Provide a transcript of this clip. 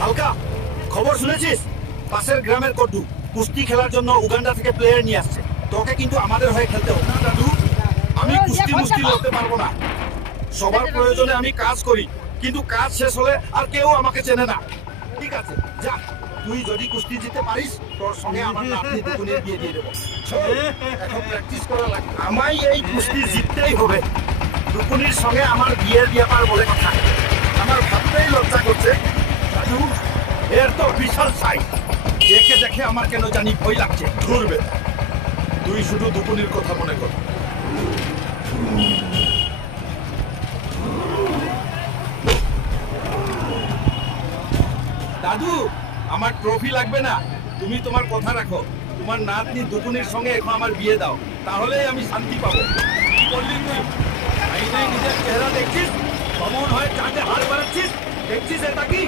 হালকা খবর শুনেছিস? পাশের গ্রামের কট্টু কুস্তি খেলার জন্য উগান্ডা থেকে প্লেয়ার নিয়ে আসছে। তোকে কিন্তু আমাদের হয়ে খেলতে হবে না দাদু। আমি কুস্তি মুস্তি লড়তে পারবো না। সবার প্রয়োজনে আমি কাজ করি, কিন্তু কাজ শেষ হলে আর কেউ আমাকে চেনে না। ঠিক আছে, যা। তুই যদি কুস্তি জিততে পারিস, তোর সঙ্গে আমার নাতনি দুকুনির বিয়ে দিয়ে দেবো। চল, এখন প্র্যাকটিস করা লাগে। আমায় এই কুস্তি জিততেই হবে। দুকুনির সঙ্গে আমার বিয়ের ব্যাপার বলে কথা। আমার ভাবতেই লজ্জা করছে। দাদু, এর তো বিশাল সাইজ। দেখে দেখে আমার কেন জানি ভয় লাগছে। ঘুরবে, তুই শুধু দুকুনির কথা মনে কর। দাদু, আমার ট্রফি লাগবে না। তুমি তোমার কথা রাখো। তোমার নাতনি দুকুনির সঙ্গে এখন আমার বিয়ে দাও, তাহলেই আমি শান্তি পাবো। কি বললি তুই? আইনায় নিজের চেহারা দেখছিস? কমন হয়ে চাঁদে হাড় বাড়াচ্ছিস? দেখছিস এটা কি?